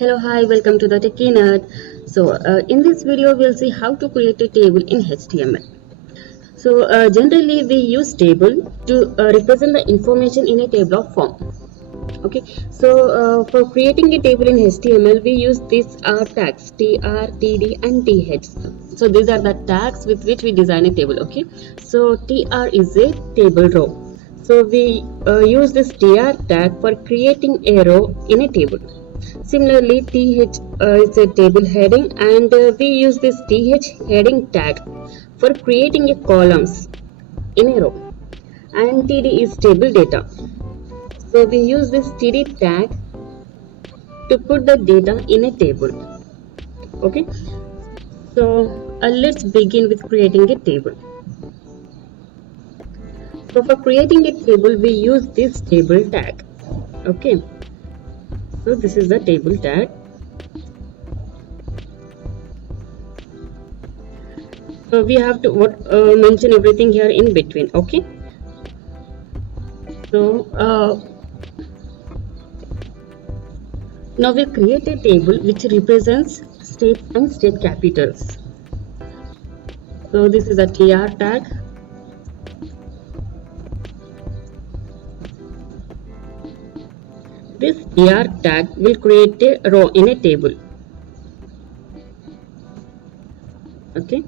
Hello, hi, welcome to the Techie Nerd. In this video, we'll see how to create a table in HTML. Generally, we use table to represent the information in a table of form. Okay, for creating a table in HTML, we use these tags tr, td, and th. So these are the tags with which we design a table. Okay, so tr is a table row. So we use this tr tag for creating a row in a table. Similarly, th is a table heading, and we use this th heading tag for creating a columns in a row. And td is table data. So we use this td tag to put the data in a table. Okay. Let's begin with creating a table. So for creating a table, we use this table tag. Okay. So this is the table tag. So we have to mention everything here in between. Okay. Now we'll create a table which represents states and state capitals. So this is a tr tag. This tr tag will create a row in a table. Okay.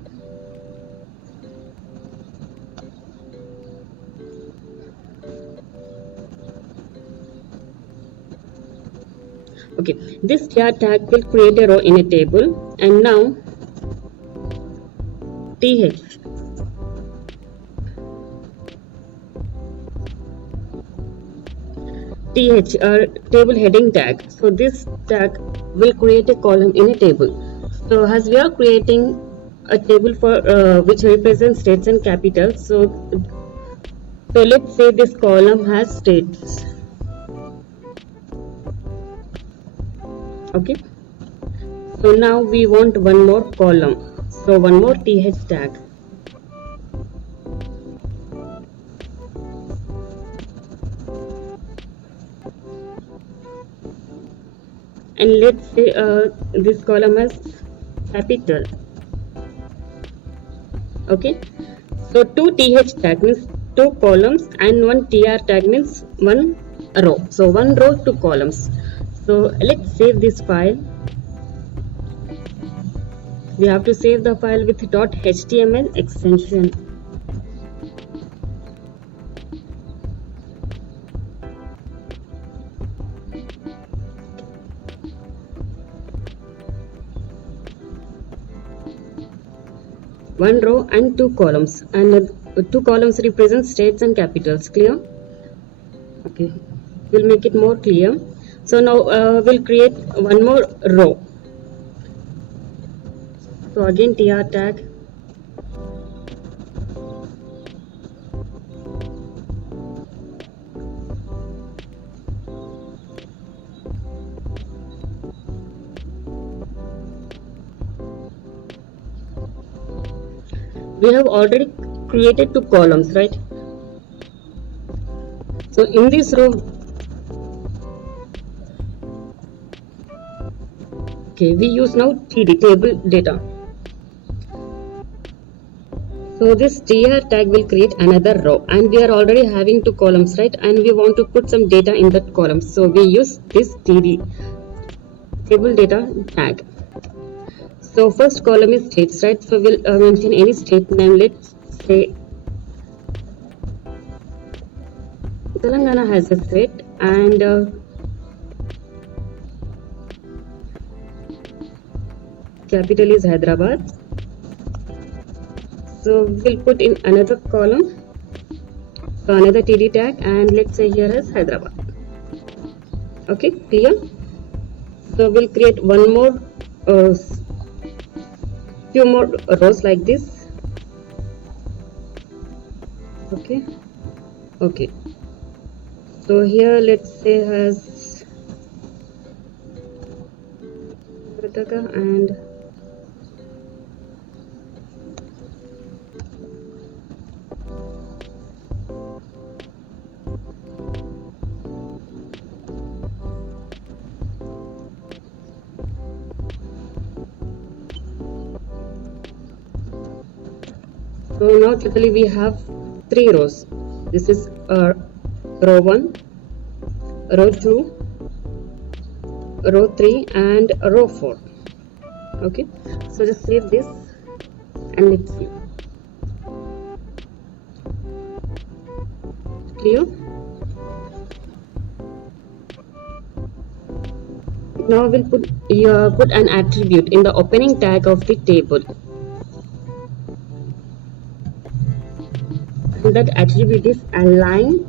Okay, this tr tag will create a row in a table, and now th table heading tag. So this tag will create a column in a table. So as we are creating a table for which represents states and capitals, so let's say this column has states. Okay, so now we want one more column, so one more th tag. And let's say this column has capital. Okay, so two th tag means two columns, and one tr tag means one row. So one row, two columns. So let's save this file. We have to save the file with .html extension. One row and two columns, and two columns represent states and capitals. Clear? Okay, we'll make it more clear. So now we'll create one more row. So again tr tag. We have already created two columns, right? So in this row, okay, we use now td table data. So this tr tag will create another row, and we are already having two columns, right? And we want to put some data in that column. So we use this td table data tag. So first column is states, right? So we'll mention any state name. Let's say Telangana has a state, and capital is Hyderabad. So we'll put in another column, so another td tag, and let's say here is Hyderabad. Okay, clear? So we'll create one more few more rows like this. Okay, so here let's say has Karnataka, and So now totally we have 3 rows. This is row 1, row 2, row 3 and row 4. Okay, so just save this and let's see. Clear? Now we'll put an attribute in the opening tag of the table. And that attribute is align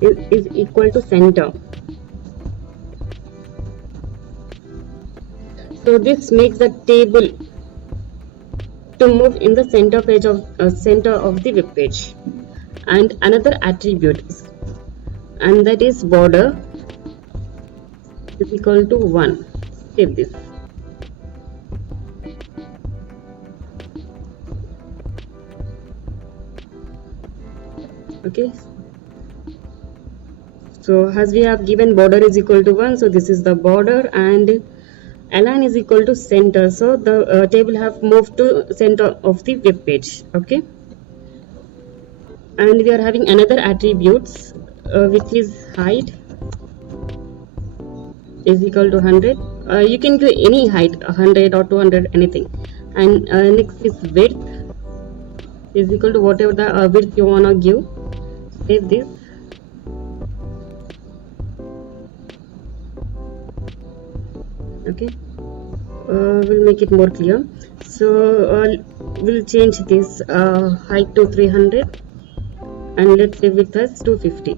is equal to center. So this makes the table to move in the center of the web page. And another attribute, and that is border is equal to 1. Save this. Okay, so as we have given border is equal to 1, so this is the border, and align is equal to center, so the table have moved to center of the web page. Okay, and we are having another attributes which is height is equal to 100. You can give any height, 100 or 200, anything. And next is width is equal to whatever the width you wanna give. Save this. Okay, we'll make it more clear. So we'll change this height to 300 and let's say width as 250.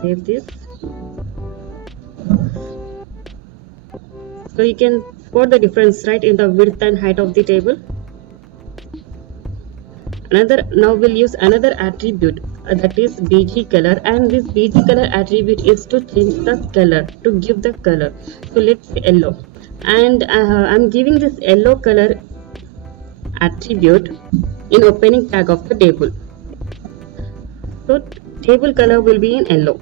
Save this. So you can spot the difference, right, in the width and height of the table. Now we'll use another attribute that is bg color, and this bg color attribute is to change the color, to give the color. So let's say yellow, and I'm giving this yellow color attribute in opening tag of the table. So table color will be in yellow.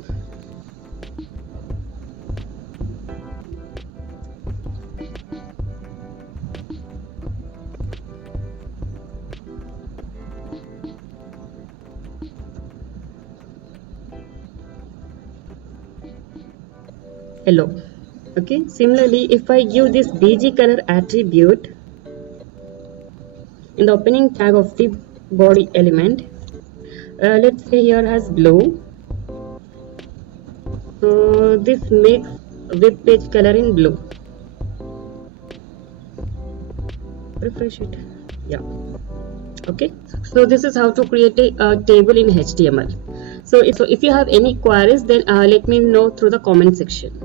Yellow. Okay, similarly, if I give this bg color attribute in the opening tag of the body element, let's say here has blue, so this makes web page color in blue. Refresh it. Yeah. Okay, so this is how to create a table in HTML. So if you have any queries, then let me know through the comment section.